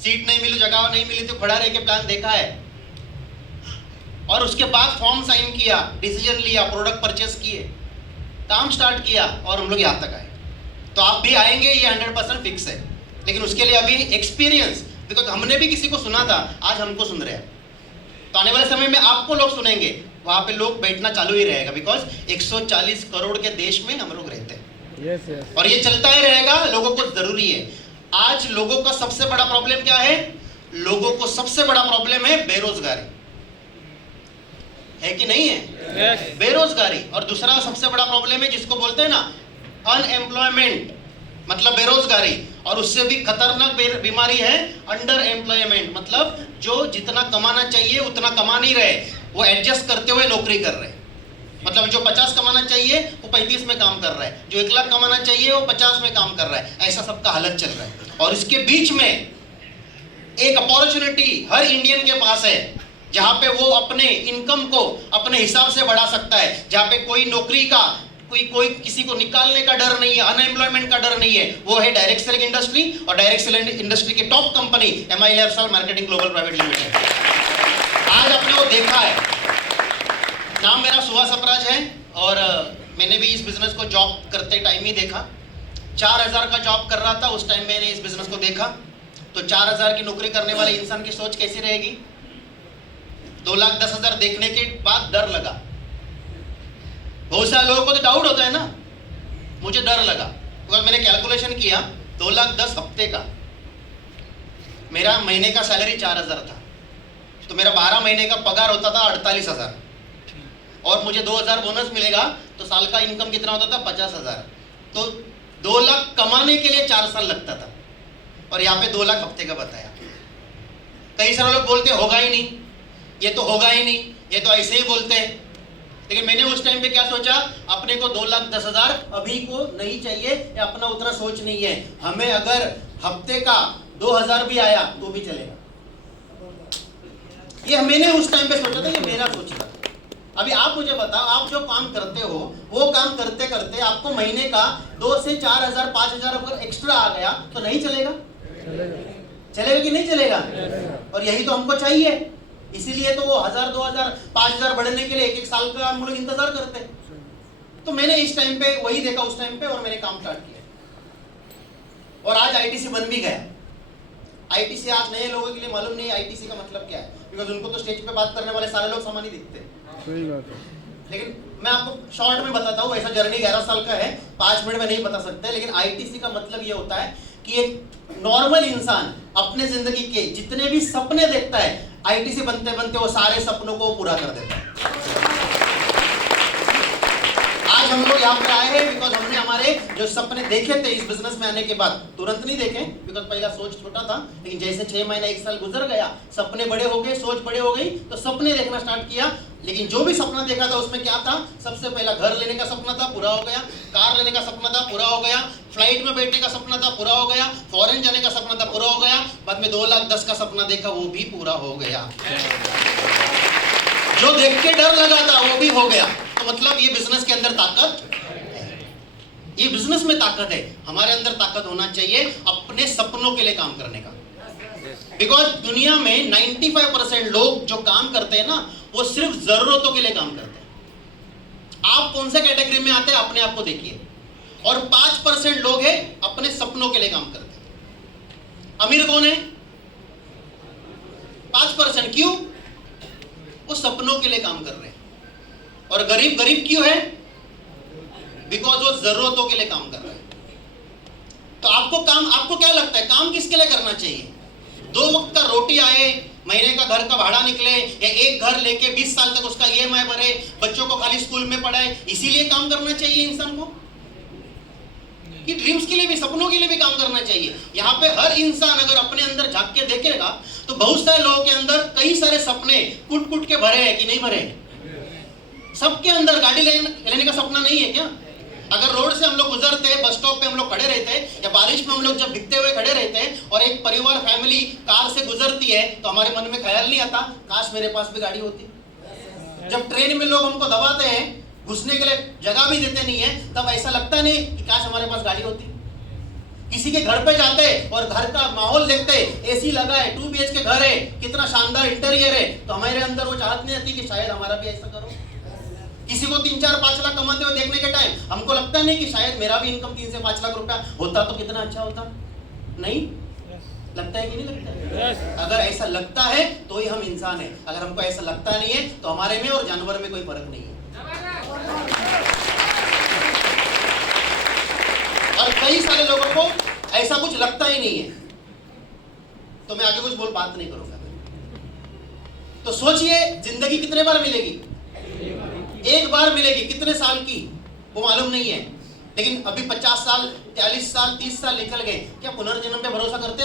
Seat नहीं मिली, जगह नहीं मिली तो खड़ा रह के प्लान देखा है, और उसके बाद फॉर्म साइन किया, डिसीजन लिया, प्रोडक्ट परचेस किए, काम स्टार्ट किया और हम लोग यहाँ तक आए। तो आप भी आएंगे, ये 100% फिक्स है। लेकिन उसके लिए अभी एक्सपीरियंस, बिकॉज हमने भी किसी को सुना था, आज हमको सुन रहे हैं, तो आने वाले समय में आपको लोग सुनेंगे, वहाँ पे लोग बैठना चालू ही रहेगा, बिकॉज 140 करोड़ के देश में हम लोग रहते हैं। yes. और ये चलता ही रहेगा, लोगों को जरूरी है। आज लोगों का सबसे बड़ा प्रॉब्लम क्या है? लोगों को सबसे बड़ा प्रॉब्लम है बेरोजगारी, है कि नहीं है? yes. बेरोजगारी। और दूसरा सबसे बड़ा प्रॉब्लम है जिसको बोलते हैं ना अनएम्प्लॉयमेंट, मतलब बेरोजगारी। और उससे भी खतरनाक बीमारी है अंडर एम्प्लॉयमेंट, मतलब जो जितना कमाना चाहिए उतना कमा नहीं रहे, वो एडजस्ट करते हुए नौकरी कर रहे हैं। मतलब जो 50 कमाना चाहिए वो 35 में काम कर रहा है, जो 1 लाख कमाना चाहिए वो 50 में काम कर रहा है। ऐसा सबका हालत चल रहा है। और इसके बीच में एक अपॉर्चुनिटी हर इंडियन के पास है, जहां पे वो अपने इनकम को अपने हिसाब से बढ़ा सकता है, जहां पे कोई नौकरी का कोई किसी को निकालने का डर नहीं है, अनएम्प्लॉयमेंट का डर नहीं है। वो है डायरेक्ट सेलिंग इंडस्ट्री, और डायरेक्ट सेलिंग इंडस्ट्री की top company MI lifestyle marketing global private limited. आज आपने वो देखा है। नाम मेरा सुहास अपराज है, और मैंने भी इस बिजनेस को जॉब करते टाइम ही देखा। 4000 का जॉब कर रहा था उस टाइम मैंने इस बिजनेस को देखा। तो 4000 की नौकरी करने वाले इंसान की सोच कैसी रहेगी? 2,10,000 देखने के बाद डर लगा। बहुत सारे लोगों को तो डाउट होता है ना, मुझे डर लगा, बिकॉज मैंने कैलकुलेशन किया 2,10,000 हफ्ते का, मेरा महीने का सैलरी 4,000 था, तो मेरा 12 महीने का पगार होता था 48,000, और मुझे 2,000 बोनस मिलेगा तो साल का इनकम कितना होता था? 50,000। तो 2 लाख कमाने के लिए 4 साल लगता था, और यहाँ पे 2 लाख हफ्ते का बताया। कई सारे लोग बोलते होगा ही नहीं, ये तो होगा ही नहीं, ये तो ऐसे ही बोलते हैं। लेकिन मैंने उस टाइम पे क्या सोचा, अपने को 2,10,000 अभी को नहीं चाहिए, या अपना उतना सोच नहीं है। हमें अगर हफ्ते का 2,000 भी आया तो भी चलेगा। ये मैंने उस टाइम पे सोचा था, ये मेरा सोच था। अभी आप मुझे बताओ, आप जो काम करते हो वो काम करते करते आपको महीने का 2 से 4,000 5,000 अगर एक्स्ट्रा आ गया तो नहीं चलेगा? चलेगा कि नहीं चलेगा? और यही तो हमको चाहिए। इसीलिए तो वो 1,000 2,000 5,000 बढ़ने के लिए 1-1 साल का हम लोग इंतजार करते हैं। तो मैंने इस टाइम पे वही देखा उस टाइम पे, और मैंने काम स्टार्ट किया, और आज ITC बन भी गया। ITC आज नए लोगों के लिए मालूम नहीं है ITC का मतलब क्या है, बिकॉज उनको तो स्टेज पे बात करने वाले सारे लोग समान ही दिखते हैं। सही बात है। लेकिन मैं आपको शॉर्ट में बताता हूँ, ऐसा जर्नी 11 साल का है, 5 मिनट में नहीं बता सकते। लेकिन ITC का मतलब ये होता है कि एक नॉर्मल इंसान अपने जिंदगी के जितने भी सपने देखता है, ITC बनते बनते वो सारे सपनों को पूरा कर देता है। आज हम लोग यहाँ पर आए हैं बिकॉज हमने हमारे जो सपने देखे थे इस बिजनेस में आने के बाद, तुरंत नहीं देखे, बिकॉज पहला सोच छोटा था, लेकिन जैसे 6 महीना 1 साल गुजर गया, सपने बड़े हो गए, सोच बड़े हो गई, तो सपने देखना स्टार्ट किया। लेकिन जो भी सपना देखा था उसमें क्या था? सबसे पहला घर लेने का सपना था, पूरा हो गया। कार लेने का सपना था, पूरा हो गया। फ्लाइट में बैठने का सपना था, पूरा हो गया। फॉरेन जाने का सपना था, पूरा हो गया। बाद में 2,10,000 का सपना देखा, वो भी पूरा हो गया। जो देख के डर लगा था वो भी हो गया। तो मतलब ये बिजनेस के अंदर ताकत है, ये बिजनेस में ताकत है। हमारे अंदर ताकत होना चाहिए अपने सपनों के लिए काम करने का। बिकॉज दुनिया में 95% लोग जो काम करते हैं ना, वो सिर्फ जरूरतों के लिए काम करते हैं। आप कौन से कैटेगरी में आते हैं अपने आप को देखिए। और 5% लोग हैं अपने सपनों के लिए काम करते हैं। अमीर कौन है? 5%। क्यों? वो सपनों के लिए काम कर रहे हैं। और गरीब गरीब क्यों है? बिकॉज वो जरूरतों के लिए काम कर रहे हैं। तो आपको क्या लगता है काम किसके लिए करना चाहिए? 2 वक्त का रोटी आए, महीने का घर का भाड़ा निकले, या एक घर लेके 20 साल तक उसका EMI भरे, बच्चों को खाली स्कूल में पढ़ाए, इसीलिए काम करना चाहिए इंसान को? कि ड्रीम्स के लिए भी, सपनों के लिए भी काम करना चाहिए? यहाँ पे हर इंसान अगर अपने अंदर झांक के देखेगा तो बहुत सारे लोगों के अंदर कई सारे सपने कुट कुट के भरे हैं कि नहीं भरे? सबके अंदर गाड़ी लेने का सपना नहीं है क्या? अगर रोड से हम लोग गुजरते हैं, बस स्टॉप पे हम लोग खड़े रहते हैं, या बारिश में हम लोग जब भीगते हुए खड़े रहते हैं और एक परिवार फैमिली कार से गुजरती है, तो हमारे मन में ख्याल नहीं आता काश मेरे पास भी गाड़ी होती। जब ट्रेन में लोग हमको दबाते हैं, घुसने के लिए जगह भी देते नहीं है, तब ऐसा लगता नहीं कि काश हमारे पास गाड़ी होती। किसी के घर पे जाते और घर का माहौल देखते, एसी लगा है, 2 BHK घर है, कितना शानदार इंटीरियर है, तो हमारे अंदर वो चाहत नहीं आती कि शायद हमारा भी ऐसा करो। किसी को 3-4-5 लाख कमाते हुए देखने के टाइम हमको लगता नहीं कि शायद मेरा भी इनकम 3 से 5 लाख रुपया होता तो कितना अच्छा होता। नहीं लगता है कि नहीं लगता है? अगर ऐसा लगता है तो ही हम इंसान है, अगर हमको ऐसा लगता नहीं है तो हमारे में और जानवर में कोई फर्क नहीं है। और कई सारे लोगों को ऐसा कुछ लगता ही नहीं है, तो मैं आगे कुछ बात नहीं करूंगा। तो सोचिए जिंदगी कितने बार मिलेगी? एक बार मिलेगी। कितने साल की वो मालूम नहीं है, लेकिन अभी 50 साल, 40 साल, 30 साल निकल गए, क्या पुनर्जन्म पे भरोसा करते हैं?